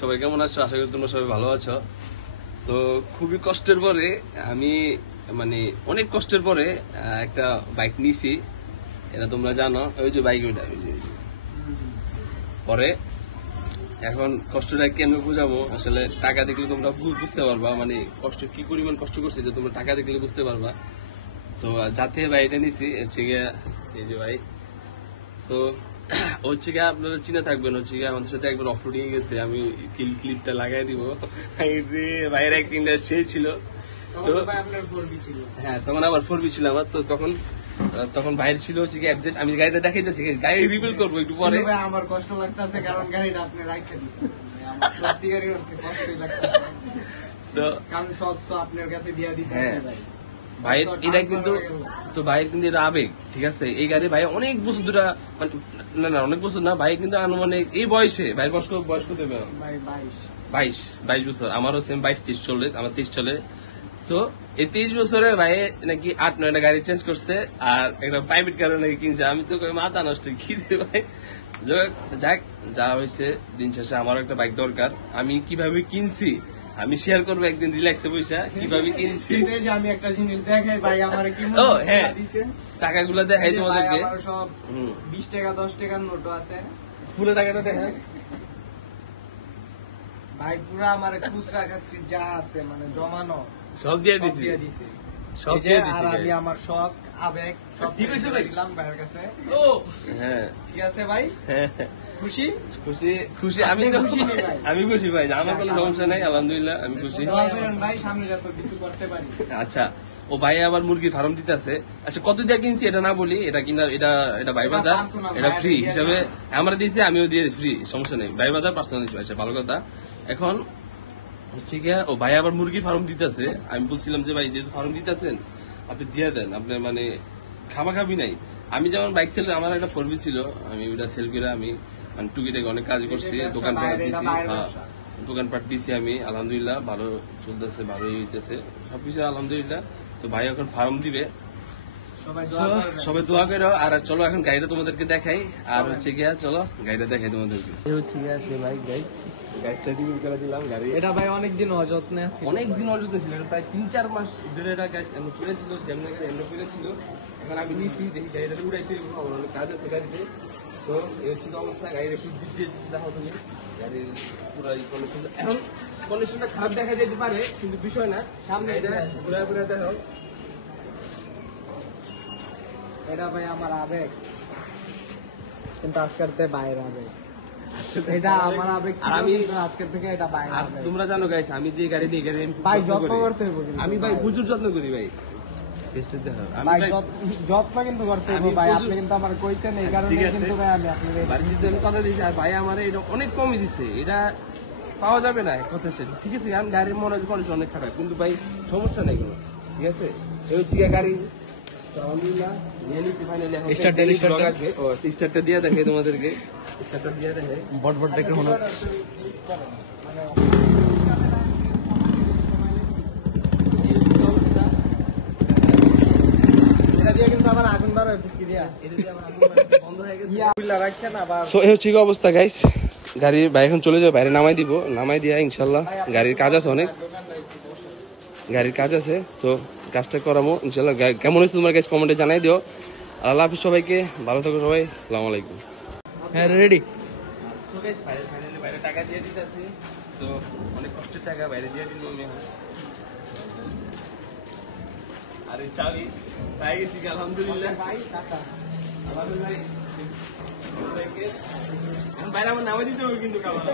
সবাই কেমন আছো? আশা করি তোমরা সবাই ভালো আছো। তো খুবই কষ্টের পরে আমি অনেক কষ্টের পরে একটা বাইক নিছি, এটা তোমরা জানো। ওই যে বাইক, ওইটা পরে এখন কষ্টটা কেন বুঝাবো, আসলে টাকা দেখলে তোমরা বুঝতে পারবা, কষ্ট কি পরিমাণ কষ্ট করছে যে তোমরা টাকা দেখলে বুঝতে পারবা। তো যাতে বাইকটা নিছি হচ্ছে গিয়া এই যে বাইক। তো হচ্ছে গিয়ে আপনারা চিনে থাকবেন, হচ্ছে গিয়ে আমাদের সাথে একবার অফরোডিং গেছে, আমি ক্লিপটা লাগাই দিব। বাইরের অ্যাক্টিংটা সেই ছিল, হ্যাঁ তখন আবার 4B ছিল আমার। তো তখন বাইরে ছিল হচ্ছে কি এফজেড। আমি গাড়িটা দেখাইতেছি, গাড়ি রিভিল করবো একটু পরে। আমার কষ্ট লাগতেছে কারণ গাড়িটা আপনি রাখতে দিচ্ছেন, কারণ সব তো আপনার কাছে দিয়ে দিতে। ভাইয়ের এটা কিন্তু, তো ভাইয়ের কিন্তু এটা আবেগ, ঠিক আছে। এই গাড়ি ভাই অনেক বছর ধরে, না অনেক বছর না, ভাই কিন্তু আনুমানিক এই বয়সে, ভাইয়ের বয়স কত? 22 বছর। আমারও সেম 22-23 চলে, আমার 23 চলে। তো এই 23 বছরে ভাই নাকি 8-9টা গাড়ি চেঞ্জ করছে, আর একটা প্রাইভেট কারও নাকি কিনছে। আমি তো মাথা নষ্ট, কি রে ভাই। যাক, যা হয়েছে দিন শেষে আমারও একটা বাইক দরকার। আমি কিভাবে কিনছি আমি শেয়ার করবো একদিন রিল্যাক্সে বসে, কিভাবে কিনছি। আমি একটা জিনিস দেখাই ভাই, আমার টাকাগুলো দেখাই তোমাদেরকে। সব 20 টাকা 10 টাকার নোটও আছে, পুরো টাকাটা দেখাই ভাই। পুরা আমার খুচরা কাছে যা আছে জমানো সব দিয়ে দিছি, সব দিয়ে দিছি। আর আমি আমার শখ আবেগ সব দিলাম ভাইয়ের কাছে। ও হ্যাঁ ঠিক আছে ভাই, খুশি খুশি খুশি। আমি খুশি ভাই, আমার কোনো সমস্যা নাই, আলহামদুলিল্লাহ আমি খুশি ভাই। সামনে যত কিছু করতে পারি। আচ্ছা, ও ভাই আবার মুরগির ফার্ম দিতে আছে। আচ্ছা, কত দিয়ে কিনছি এটা না বলি, এটা কিনা এটা ভাই বাজার, এটা ফ্রি হিসাবে আমরা দিয়েছি, আমিও দিয়ে ফ্রি, সমস্যা নেই। ভাই বাজার পার্সোনাল। আচ্ছা, ভালো কথা। এখন হচ্ছে গিয়া ও ভাই আবার মুরগির ফার্ম দিতেছে। আমি বলছিলাম যে ভাই যেহেতু ফার্ম দিতেছেন আপনি দিয়ে দেন, আপনার খামাখাবি নাই। আমি যেমন বাইক সেল, আমার একটা 4B ছিল, আমি ওইটা সেল করে আমি টুকিটাকে অনেক কাজ করছি, দোকানপাট দিছি আমি, আলহামদুলিল্লাহ ভালো চলতেছে, ভালোই হইতেছে সবকিছু আলহামদুলিল্লাহ। তো ভাই এখন ফার্ম দিবে, সবাই দোয়া করো। আর চলো এখন গাড়িটা তোমাদেরকে দেখাই, আর হচ্ছে গিয়া চলো গাড়িটা দেখাই তোমাদেরকে। হচ্ছে গিয়া সে বাইক, গাইসটা রিভিউ করে দিলাম গাড়ি। এটা ভাই অনেকদিন অযত্নে ছিল, প্রায় 3-4 মাস ধরে এটা গাইস এমন ফিরেছিল, যেমন এমন ফিরেছিল। এখন আমি নিছি, দেখি গাড়িটা উড়াইতে অনেক কাজ আছে গাড়িতে। তো এই ছিল অবস্থা, গাড়ির একটু দিক দিয়ে দিচ্ছি, দেখো তুমি গাড়ির পুরো কন্ডিশন। এখন কন্ডিশনটা খারাপ দেখা যেতে পারে, কিন্তু বিষয় না, সামনে এটা ঘুরে দেখো। এটা ভাই আমার আবেগ, কিন্তু আজকের থেকে বাইরে আবেগ। এটা আমার আবেগ ছিল, আমি আজকের থেকে এটা বাইরে আবেগ। তোমরা জানো গাইস, আমি যে গাড়ি নিয়ে গেছি ভাই যত্ন করতে হবে, আমি ভাই প্রচুর যত্ন করি ভাই। যত্ন কিন্তু করতে হবে ভাই, আপনি কিন্তু আমার কইতেন, এই কারণে কিন্তু ভাই আমি আপনার কথা দিয়েছি। আর ভাই আমার এটা অনেক কমই দিছে, এটা পাওয়া যাবে না কথা সে, ঠিক আছে। আমি গাড়ির মনে কন্ডিশন অনেক খারাপ, কিন্তু ভাই সমস্যা নাই কোনো, ঠিক আছে। এই হচ্ছে গাড়ি আলহামদুলিল্লাহ নিয়ে নিচ্ছি ফাইনালি। স্টার্টটা দিয়ে দেখে তোমাদেরকে, স্টার্টটা দিয়ে দেখে বট দেখে হলো। অবস্থা গাইস, গাড়ির ভাই এখন চলে যাবে, বাইরে নামাই দিব, নামাই দিয়া ইনশাল্লাহ গাড়ির কাজ আছে অনেক, গাড়ির কাজ আছে। তো কাজটা করাবো ইনশাল্লাহ। কেমন হয়েছে তোমার কাছে কমেন্টে জানাই দিও। আল্লাহ হাফিজ সবাইকে, ভালো থাকো সবাই, আসসালামু আলাইকুম। হ্যাঁ রেডি। ফাইনালি বাইরে টাকা দিয়ে দিতেছি, তো অনেক কষ্টের টাকা বাইরে দিয়ে দিল আমি। আর এই চাবি পাই গেছি আলহামদুলিল্লাহ। বাইরে আমার নামে দিতে হবে কিন্তু কামাল।